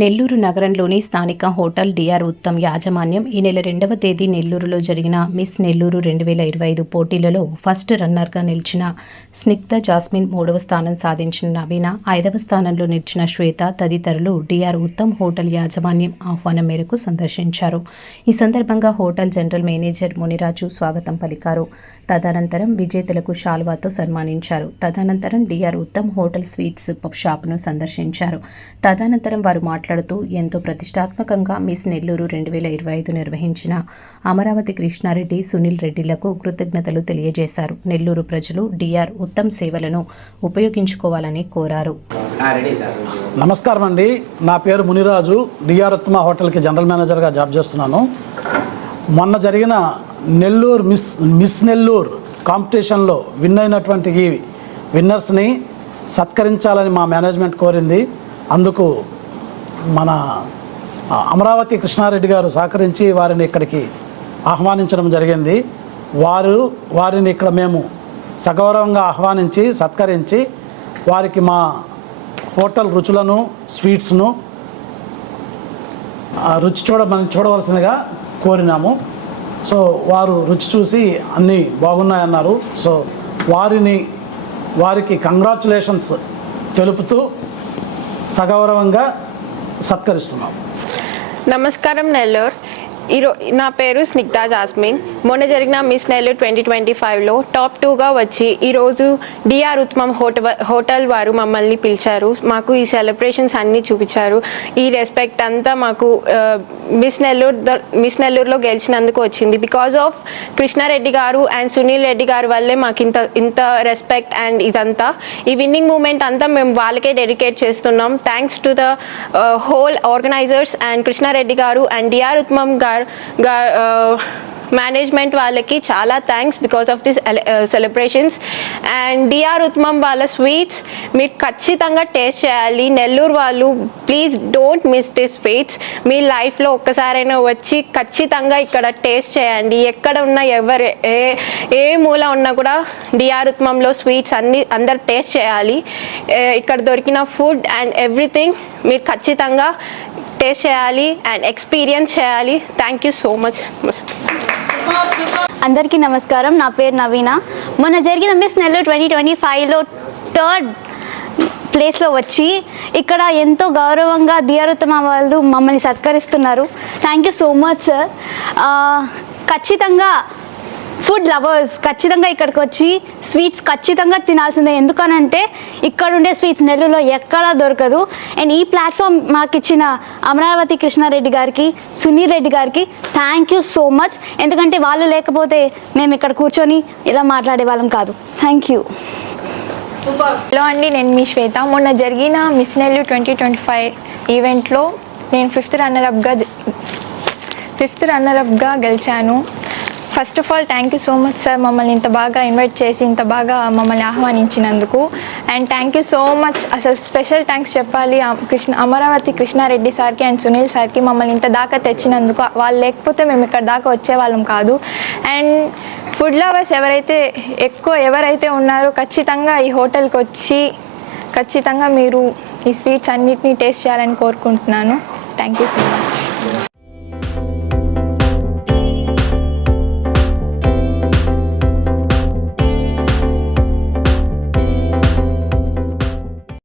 నెల్లూరు నగరంలోని స్థానిక hotel DR Uttam యాజమాన్యం ఈ నెల 2వ తేదీ నెల్లూరులో జరిగిన మిస్ నెల్లూరు 2025 పోటీలలో ఫస్ట్ రన్నర్గా నిలిచిన స్నిగ్ధ జాస్మిన్ 3వ స్థానం సాధించిన నవీన 5వ స్థానంలో నిలిచిన శ్వేత తదితరులు డిఆర్ ఉత్తమ్ హోటల్ యాజమాన్యం ఆహ్వానం మేరకు సందర్శించారు. ఈ సందర్భంగా హోటల్ జనరల్ మేనేజర్ మునిరాజు స్వాగతం పలికారు. తదనంతరం విజేతలకు శాల్వాతో సన్మానించారు. తదనంతరం డిఆర్ ఉత్తమ్ హోటల్ స్వీట్స్ షాప్ను సందర్శించారు. తదనంతరం వారు మాట్లాడుతూ ఎంతో ప్రతిష్టాత్మకంగా మిస్ నెల్లూరు 2025 నిర్వహించిన అమరావతి కృష్ణారెడ్డి, సునీల్ రెడ్డిలకు కృతజ్ఞతలు తెలియజేశారు. నెల్లూరు ప్రజలు డిఆర్ ఉత్తమ్ సేవలను ఉపయోగించుకోవాలని కోరారు. నమస్కారం అండి, నా పేరు మునిరాజు. డిఆర్ ఉత్తమ హోటల్కి జనరల్ మేనేజర్గా జాబ్ చేస్తున్నాను. మొన్న జరిగిన నెల్లూరు మిస్ నెల్లూరు కాంపిటీషన్లో విన్ అయినటువంటి ఈ విన్నర్స్ని సత్కరించాలని మా మేనేజ్మెంట్ కోరింది. అందుకు మన అమరావతి కృష్ణారెడ్డి గారు సహకరించి వారిని ఇక్కడికి ఆహ్వానించడం జరిగింది. వారిని ఇక్కడ మేము సగౌరవంగా ఆహ్వానించి సత్కరించి వారికి మా హోటల్ రుచులను, స్వీట్స్ను రుచి చూడవలసిందిగా కోరినాము. సో వారు రుచి చూసి అన్నీ బాగున్నాయన్నారు. సో వారికి కంగ్రాచులేషన్స్ తెలుపుతూ సగౌరవంగా సత్కరిస్తున్నాం. నమస్కారం నెల్లూరు. నా పేరు స్నిగ్ధ జాస్మిన్. మొన్న జరిగిన మిస్ నెల్లూరు 2025లో టాప్ 2గా వచ్చి ఈరోజు డిఆర్ ఉత్తమ్ హోటల్ వారు మమ్మల్ని పిలిచారు. మాకు ఈ సెలబ్రేషన్స్ అన్నీ చూపించారు. ఈ రెస్పెక్ట్ అంతా మాకు మిస్ నెల్లూరులో గెలిచినందుకు వచ్చింది. Because of Krishna Reddy garu and Sunil Reddy గారు వల్లే మాకు ఇంత రెస్పెక్ట్ అండ్ ఇదంతా ఈ విన్నింగ్ మూమెంట్ అంతా మేము వాళ్ళకే డెడికేట్ చేస్తున్నాం. Thanks to the whole organisers and Krishna Reddy garu and DR Uttam management వాళ్ళకి చాలా thanks because of this celebrations. And DR Uttam వాళ్ళ స్వీట్స్ మీరు ఖచ్చితంగా టేస్ట్ చేయాలి. నెల్లూరు వాళ్ళు please don't miss this sweets. మీ లైఫ్లో ఒక్కసారైనా వచ్చి ఖచ్చితంగా ఇక్కడ టేస్ట్ చేయండి. ఎక్కడ ఉన్నా ఏ మూల ఉన్నా కూడా డిఆర్ ఉత్తమ్లో స్వీట్స్ అందరు టేస్ట్ చేయాలి. ఇక్కడ దొరికిన ఫుడ్ అండ్ ఎవ్రీథింగ్ మీరు ఖచ్చితంగా టేస్ట్ చేయాలి అండ్ ఎక్స్పీరియన్స్ చేయాలి. Thank you so much. అందరికీ నమస్కారం, నా పేరు నవీన. మొన్న జరిగిన మిస్ నెల్లూరు 2025లో 3rd ప్లేస్లో వచ్చి ఇక్కడ ఎంతో గౌరవంగా డిఆర్ ఉత్తమ్ వాళ్ళు మమ్మల్ని సత్కరిస్తున్నారు. Thank you so much sir. ఖచ్చితంగా ఫుడ్ లవర్స్ ఖచ్చితంగా ఇక్కడికి వచ్చి స్వీట్స్ ఖచ్చితంగా తినాల్సిందే. ఎందుకనంటే ఇక్కడ ఉండే స్వీట్స్ నెల్లూరులో ఎక్కడా దొరకదు. అండ్ ఈ ప్లాట్ఫామ్ మాకు ఇచ్చిన అమరావతి కృష్ణారెడ్డి గారికి, సునీల్ రెడ్డి గారికి థ్యాంక్ యూ సో మచ్. ఎందుకంటే వాళ్ళు లేకపోతే మేము ఇక్కడ కూర్చొని ఇలా మాట్లాడే వాళ్ళం కాదు. Thank you. హలో అండి, నేను మీ శ్వేత. మొన్న జరిగిన మిస్ నెల్లూరు 2025 ఈవెంట్లో నేను ఫిఫ్త్ రన్నరప్గా గెలిచాను. First of all thank you so much sir, మమ్మల్ని ఇంత బాగా ఇన్వైట్ చేసి ఇంత బాగా మమ్మల్ని ఆహ్వానించినందుకు. And thank you so much. అసలు స్పెషల్ థ్యాంక్స్ చెప్పాలి అమరావతి కృష్ణారెడ్డి సార్కి అండ్ సునీల్ సార్కి మమ్మల్ని ఇంత దాకా తెచ్చినందుకు. వాళ్ళు లేకపోతే మేము ఇక్కడ దాకా వచ్చేవాళ్ళం కాదు. అండ్ ఫుడ్ లవర్స్ ఎవరైతే ఉన్నారో ఖచ్చితంగా ఈ హోటల్కి వచ్చి ఖచ్చితంగా మీరు ఈ స్వీట్స్ అన్నిటినీ టేస్ట్ చేయాలని కోరుకుంటున్నాను. Thank you so much.